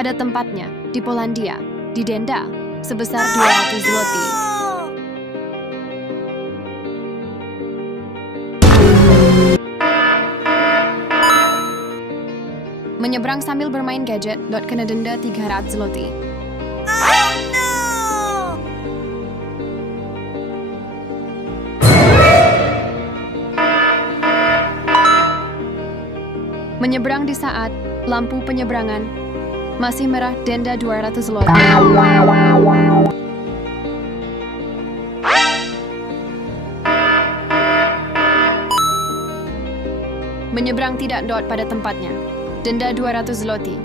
pada tempatnya di Polandia didenda sebesar 200 zloty. Menyeberang sambil bermain gadget, kena denda 300 zloty. Menyeberang di saat lampu penyeberangan masih merah, denda 200 zloty. Menyeberang tidak pada tempatnya, denda 200 zloty.